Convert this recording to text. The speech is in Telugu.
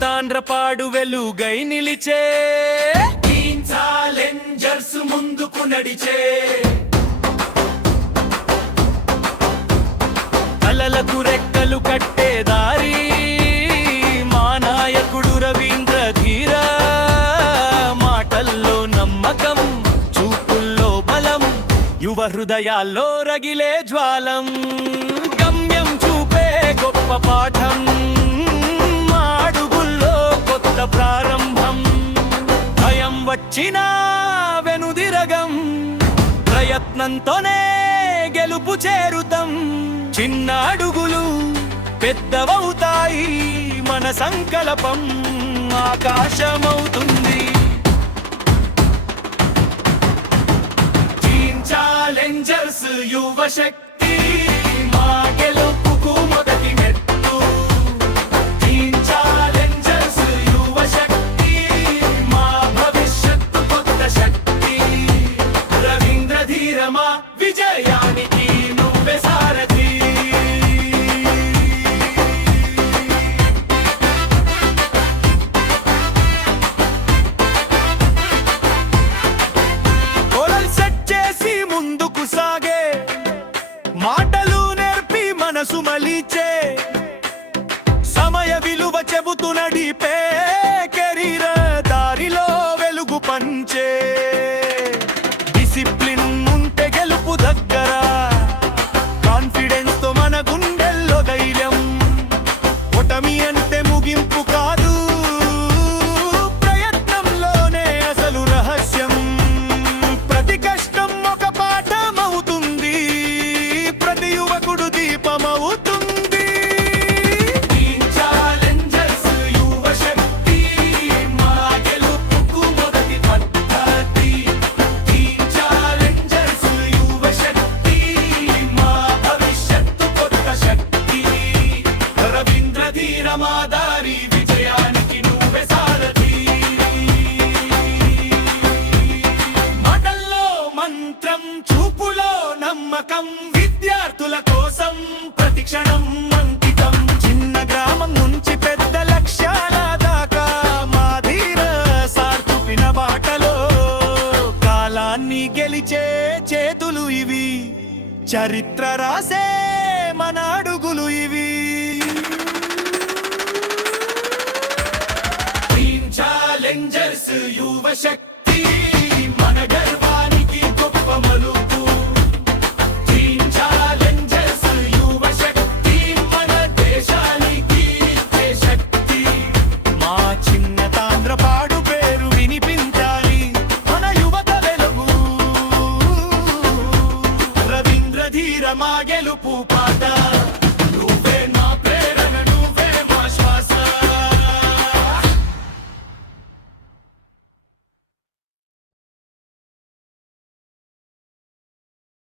తాండ్రపాడు వెలుగై నిలిచే ఛాలెంజర్స్ ముందుకు నడిచే కలలకు రెక్కలు కట్టే దారి మా నాయకుడు రవీంద్ర ధీర మాటల్లో నమ్మకం చూపుల్లో బలం యువ హృదయాల్లో రగిలే జ్వాలం గమ్యం చూపే గొప్ప పాఠం అడుగుల్లో కొత్త ప్రారంభం భయం వచ్చినా వెనుదిరగం ప్రయత్నంతోనే గెలుపు చేరుతాం చిన్న అడుగులు పెద్దవవుతాయి మన సంకల్పం ఆకాశమవుతుంది ఛాలెంజర్స్ యువ శక్తి మా గెలుపుకు మొదటి మెట్టు ఛాలెంజర్స్ యువ శక్తి మా భవిష్యత్తు కొత్త శక్తి రవీంద్ర ధీర మా విజయానికి నువ్వే సారథి గోల్ సెట్ చేసి ముందుకు సాగే మాటలు నేర్పి మనసు మలిచే సమయ విలువ చెబుతూ నడిపే కెరీర్ దారిలో వెలుగు పంచే డిసిప్లిన్ ఉంటే గెలుపు దగ్గర కాన్ఫిడెన్స్ తో మన గుండెల్లో ధైర్యం ఓటమి అంటే ముగింపు కాదు ప్రయత్నంలోనే అసలు రహస్యం ప్రతి కష్టం ఒక పాఠమవుతుంది ప్రతి యువకుడు దీపమవుతుంది ఛాలెంజర్స్ యువ శక్తి మా గెలుపుకు మొదటి పద్ధతి ఛాలెంజర్స్ యువ శక్తి మా భవిష్యత్తు కొత్త శక్తి రవీంద్ర ధీర మా దారి విజయానికి నువ్వే సారథి మాటల్లో మంత్రం చూపులో నమ్మకం విద్యార్థుల కోసం ప్రతి క్షణం అంకితం చిన్న గ్రామం నుంచి పెద్ద లక్ష్యాల దాకా మా ధీర సార్తుపిన బాటలో కాలాన్ని గెలిచే చేతులు ఇవి చరిత్ర రాసే మన అడుగులు ఇవి ఛాలెంజర్స్ యువ శక్తి మన గర్వానికి గొప్ప మలుపు ఛాలెంజర్స్ యువ శక్తి మన దేశానికి శక్తి మా చిన్న తాండ్రపాడు పేరు వినిపించాలి మన యువత వెలుగు రవీంద్ర ధీర మా